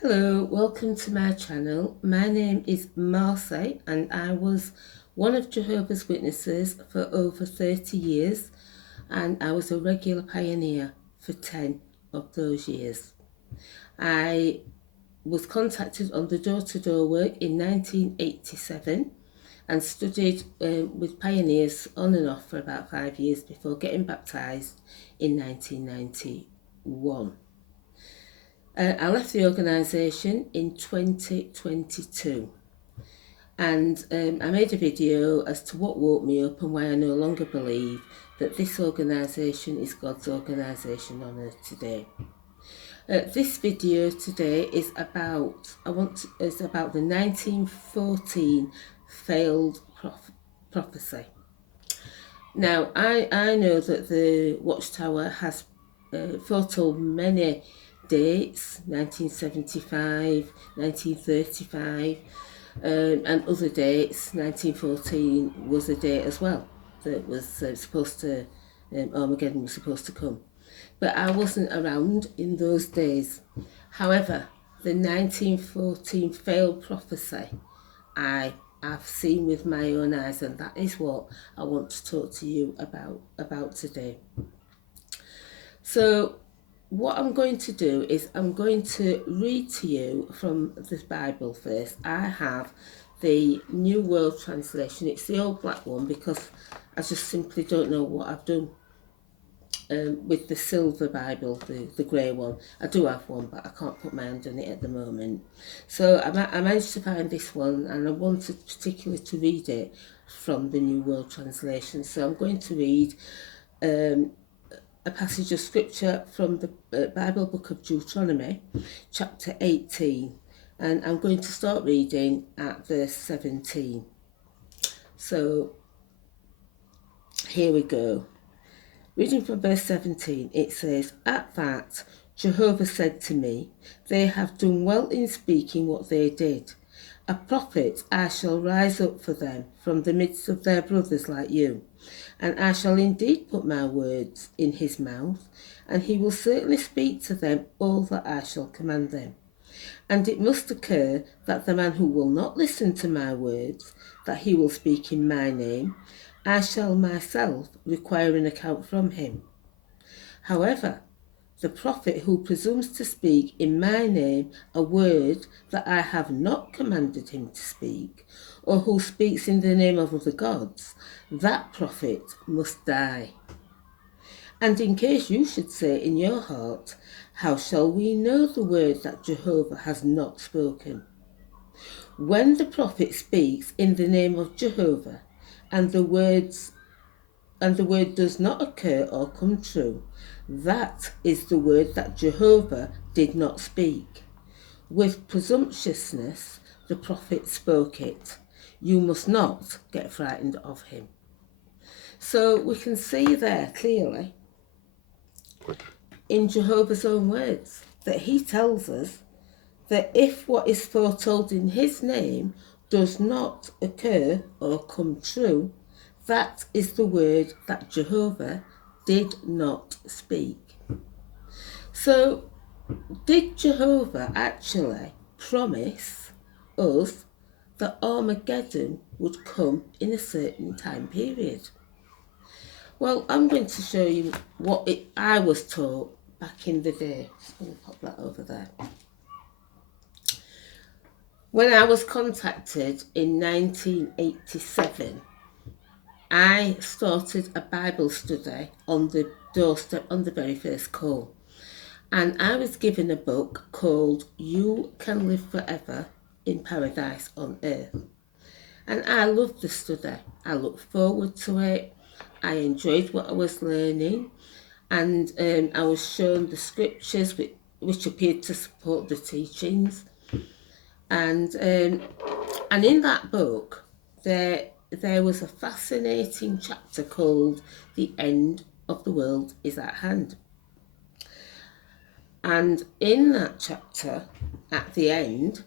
Hello, welcome to my channel. My name is Marcy and I was one of Jehovah's Witnesses for over 30 years and I was a regular pioneer for 10 of those years. I was contacted on the door-to-door work in 1987 and studied with pioneers on and off for about 5 years before getting baptised in 1991. I left the organisation in 2022 and I made a video as to what woke me up and why I no longer believe that this organisation is God's organisation on earth today. This video today is about the 1914 Failed Prophecy. Now I know that the Watchtower has foretold many dates, 1975, 1935, and other dates. 1914 was a date as well that was supposed to, Armageddon was supposed to come. But I wasn't around in those days. However, the 1914 failed prophecy I've seen with my own eyes, and that is what I want to talk to you about today. So what I'm going to do is I'm going to read to you from the Bible first. I have the New World Translation. It's the old black one because I just simply don't know what I've done with the silver Bible, the grey one. I do have one, but I can't put my hand on it at the moment. So I managed to find this one, and I wanted particularly to read it from the New World Translation. So I'm going to read a passage of scripture from the Bible book of Deuteronomy, chapter 18, and I'm going to start reading at verse 17. So here we go. Reading from verse 17, it says, "At that, Jehovah said to me, they have done well in speaking what they did. A prophet I shall rise up for them from the midst of their brothers like you, and I shall indeed put my words in his mouth, and he will certainly speak to them all that I shall command them. And it must occur that the man who will not listen to my words, that he will speak in my name, I shall myself require an account from him. However, the prophet who presumes to speak in my name a word that I have not commanded him to speak, or who speaks in the name of other gods, that prophet must die. And in case you should say in your heart, how shall we know the word that Jehovah has not spoken? When the prophet speaks in the name of Jehovah, and the word does not occur or come true, that is the word that Jehovah did not speak. With presumptuousness the prophet spoke it. You must not get frightened of him." So we can see there clearly in Jehovah's own words that he tells us that if what is foretold in his name does not occur or come true, that is the word that Jehovah did not speak. So did Jehovah actually promise us that Armageddon would come in a certain time period? Well, I'm going to show you what I was taught back in the day. Just going to pop that over there. When I was contacted in 1987, I started a Bible study on the doorstep on the very first call. And I was given a book called You Can Live Forever in Paradise on Earth. And I loved the study. I looked forward to it. I enjoyed what I was learning. And I was shown the scriptures which appeared to support the teachings. And in that book, there was a fascinating chapter called "The End of the World is at Hand." And in that chapter, at the end,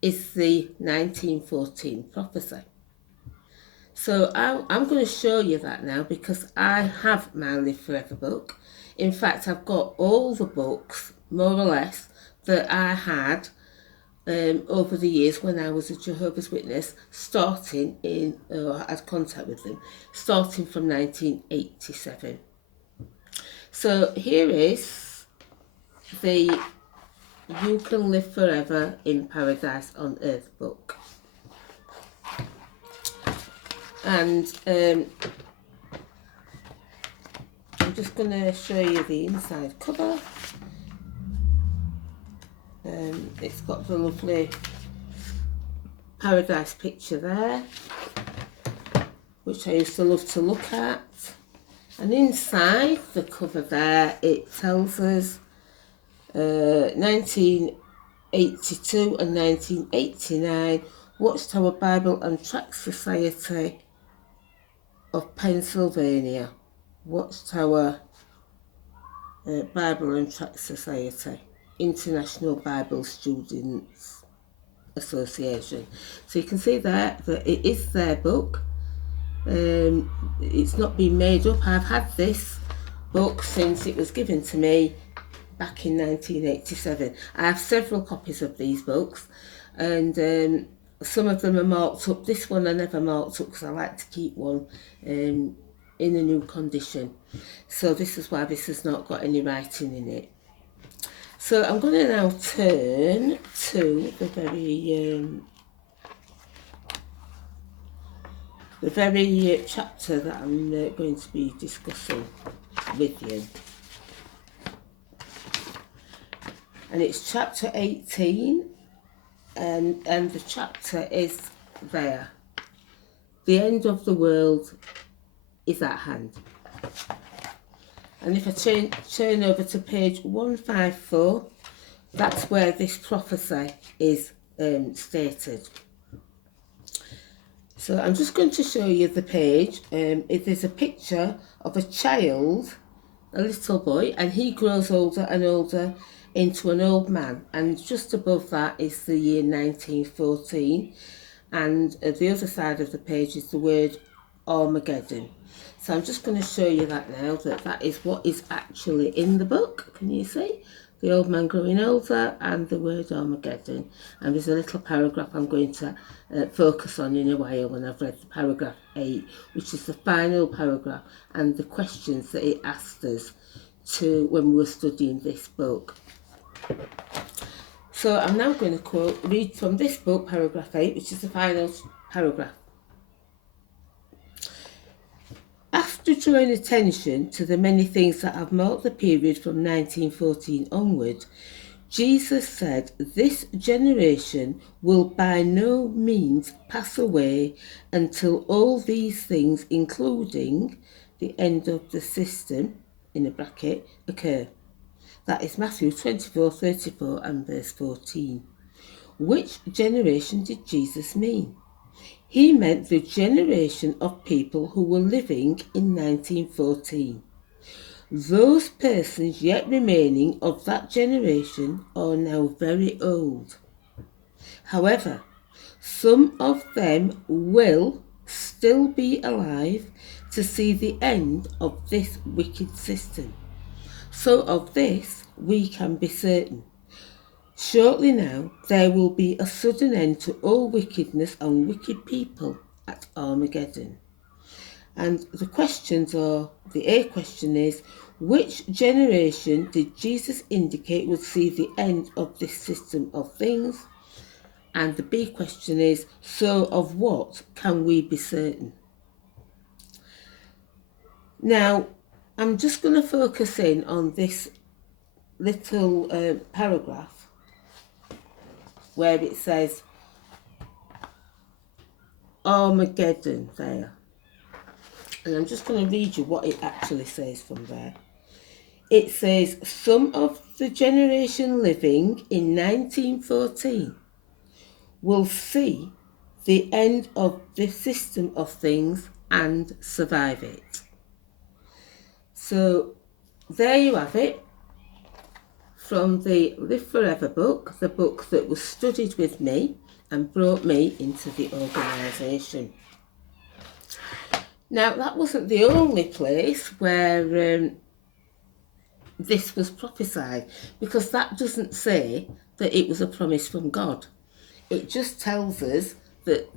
is the 1914 prophecy. So I'm going to show you that now because I have my Live Forever book. In fact, I've got all the books, more or less, that I had over the years when I was a Jehovah's Witness, had contact with them, starting from 1987. So here is the You Can Live Forever in Paradise on Earth book. And I'm just going to show you the inside cover. It's got the lovely paradise picture there, which I used to love to look at. And inside the cover there, it tells us 1982 and 1989, Watchtower Bible and Tract Society of Pennsylvania. Watchtower Bible and Tract Society, International Bible Students Association. So you can see there that it is their book. It's not been made up. I've had this book since it was given to me back in 1987. I have several copies of these books, and some of them are marked up. This one I never marked up because I like to keep one in a new condition. So this is why this has not got any writing in it. So I'm going to now turn to the very chapter that I'm going to be discussing with you. And it's chapter 18, and the chapter is there. The end of the world is at hand. And if I turn over to page 154, that's where this prophecy is stated. So I'm just going to show you the page. It is a picture of a child, a little boy, and he grows older and older into an old man. And just above that is the year 1914. And the other side of the page is the word Armageddon. So I'm just going to show you that now, that is what is actually in the book. Can you see? The old man growing older and the word Armageddon. And there's a little paragraph I'm going to focus on in a while when I've read the paragraph 8, which is the final paragraph and the questions that it asked us to when we were studying this book. So I'm now going to read from this book, paragraph 8, which is the final paragraph. After drawing attention to the many things that have marked the period from 1914 onward, Jesus said, "This generation will by no means pass away until all these things, including the end of the system, in a bracket, occur." That is Matthew 24:34 and verse 14. Which generation did Jesus mean? He meant the generation of people who were living in 1914. Those persons yet remaining of that generation are now very old. However, some of them will still be alive to see the end of this wicked system. So of this we can be certain. Shortly now, there will be a sudden end to all wickedness and wicked people at Armageddon. And the questions are, the A question is, which generation did Jesus indicate would see the end of this system of things? And the B question is, so of what can we be certain? Now, I'm just going to focus in on this little paragraph where it says Armageddon there. And I'm just going to read you what it actually says from there. It says, some of the generation living in 1914 will see the end of the system of things and survive it. So there you have it. From the Live Forever book, the book that was studied with me and brought me into the organisation. Now, that wasn't the only place where this was prophesied, because that doesn't say that it was a promise from God. it just tells us that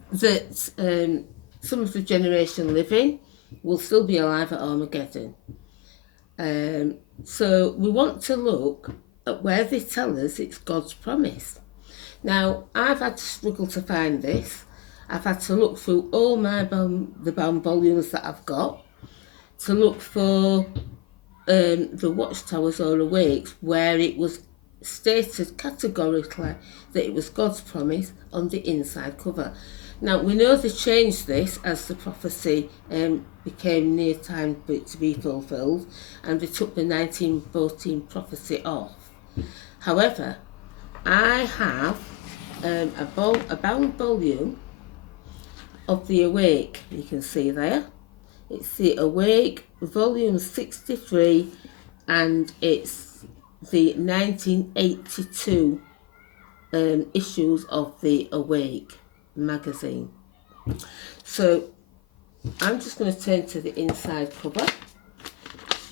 some of the generation living will still be alive at Armageddon. So we want to look at where they tell us it's God's promise. Now, I've had to struggle to find this. I've had to look through all the bound volumes that I've got to look for the Watchtowers or Awakes where it was stated categorically that it was God's promise on the inside cover. Now, we know they changed this as the prophecy became near time for it to be fulfilled, and they took the 1914 prophecy off. However, I have a bound volume of the Awake. You can see there. It's the Awake, volume 63, and it's the 1982 issues of the Awake magazine. So I'm just going to turn to the inside cover,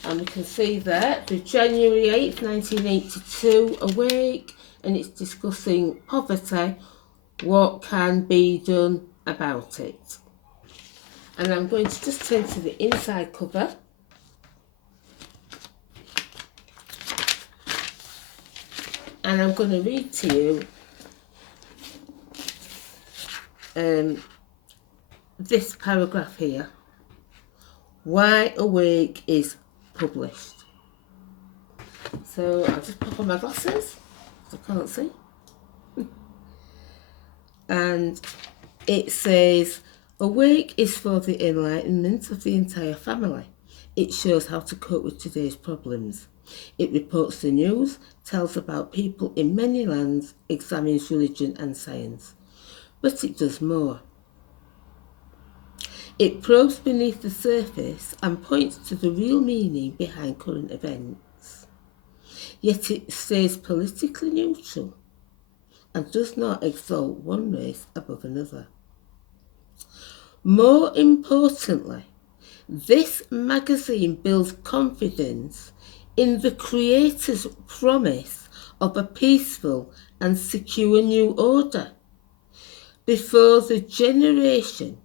and we can see there the January 8th 1982 Awake, and it's discussing poverty, what can be done about it. And I'm going to just turn to the inside cover. And I'm going to read to you this paragraph here. Why Awake is published. So I'll just pop on my glasses, I can't see. And it says, Awake is for the enlightenment of the entire family. It shows how to cope with today's problems. It reports the news, tells about people in many lands, examines religion and science. But it does more. It probes beneath the surface and points to the real meaning behind current events. Yet it stays politically neutral and does not exalt one race above another. More importantly, this magazine builds confidence in the Creator's promise of a peaceful and secure new order before the generation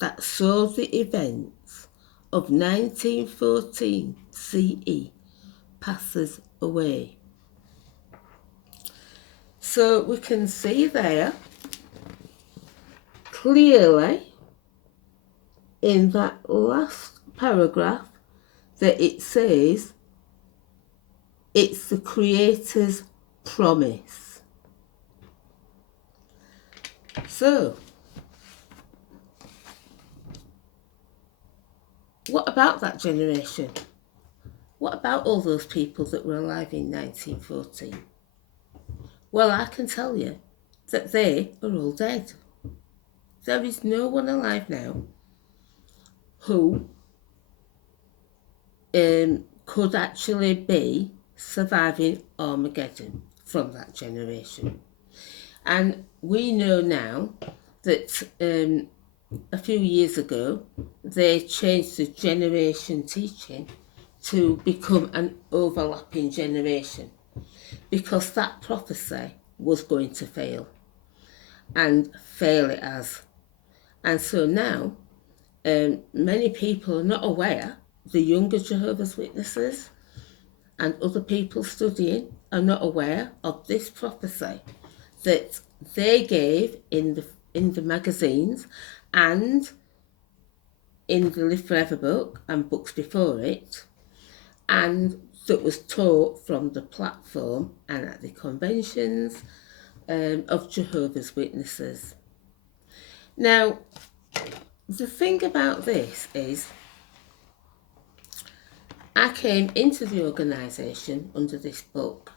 that saw the events of 1914 CE passes away. So we can see there clearly in that last paragraph that it says it's the Creator's promise. So, what about that generation? What about all those people that were alive in 1914? Well, I can tell you that they are all dead. There is no one alive now who could actually be surviving Armageddon from that generation. And we know now that a few years ago they changed the generation teaching to become an overlapping generation because that prophecy was going to fail, and fail it has. And so now many people are not aware, the younger Jehovah's Witnesses and other people studying are not aware of this prophecy that they gave in the magazines and in the Live Forever book and books before it, and that was taught from the platform and at the conventions of Jehovah's Witnesses. Now, the thing about this is, I came into the organisation under this book,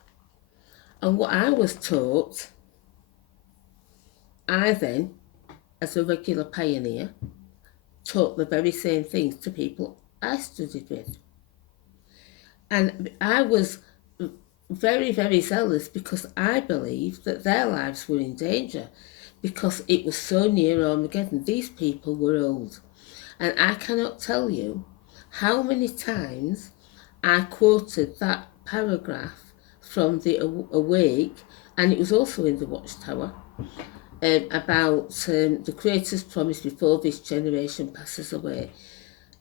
and what I was taught, I then, as a regular pioneer, taught the very same things to people I studied with. And I was very, very zealous because I believed that their lives were in danger because it was so near Armageddon. These people were old. And I cannot tell you how many times I quoted that paragraph from the Awake, and it was also in the Watchtower, about the Creator's promise before this generation passes away.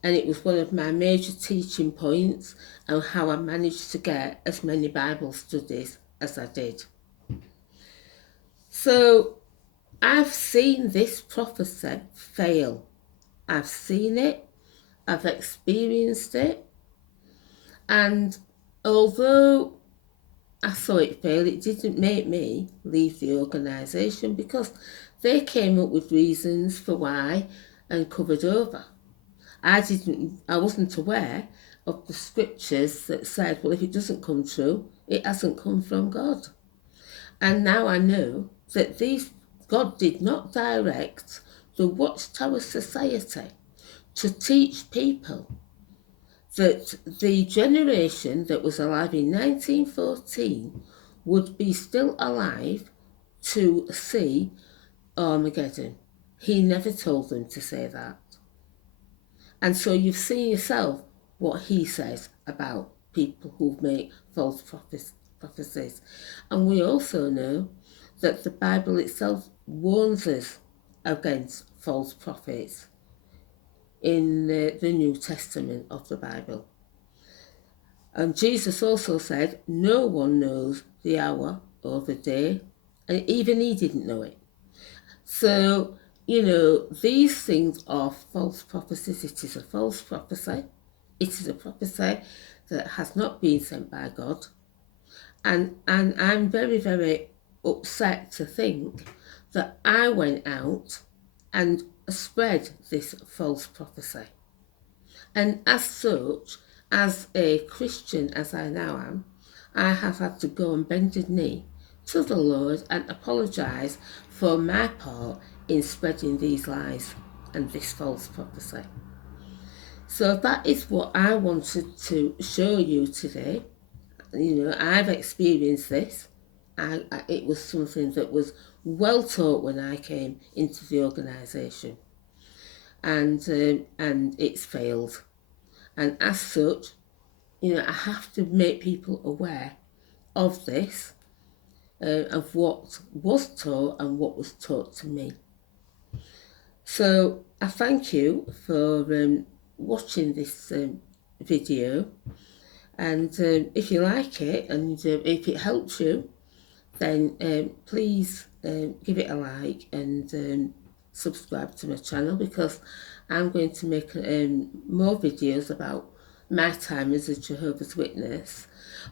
And it was one of my major teaching points and how I managed to get as many Bible studies as I did. So I've seen this prophecy fail. I've seen it, I've experienced it, and although I saw it fail, it didn't make me leave the organisation because they came up with reasons for why and covered over. I wasn't aware of the scriptures that said, well, if it doesn't come true, it hasn't come from God. And now I know that God did not direct the Watchtower Society to teach people that the generation that was alive in 1914 would be still alive to see Armageddon. He never told them to say that. And so you've seen yourself what he says about people who make false prophecies. And we also know that the Bible itself warns us against false prophets in the New Testament of the Bible. And Jesus also said, no one knows the hour or the day, and even he didn't know it. So, these things are false prophecies. It is a false prophecy. It is a prophecy that has not been sent by God. And I'm very, very upset to think that I went out and spread this false prophecy. And as such, as a Christian as I now am, I have had to go and bend the knee to the Lord and apologise for my part in spreading these lies and this false prophecy. So that is what I wanted to show you today. I've experienced this. It was something that was well taught when I came into the organisation, and it's failed. And as such, I have to make people aware of this, of what was taught and what was taught to me. So I thank you for watching this video, and if you like it and if it helps you, then please give it a like and subscribe to my channel, because I'm going to make more videos about my time as a Jehovah's Witness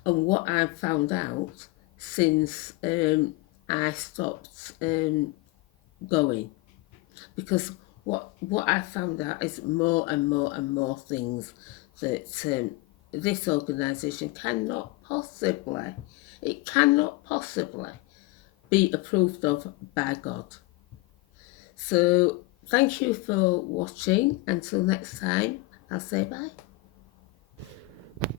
and what I've found out since I stopped going. Because what I found out is more and more and more things that this organisation cannot possibly be approved of by God. So thank you for watching. Until next time, I'll say bye.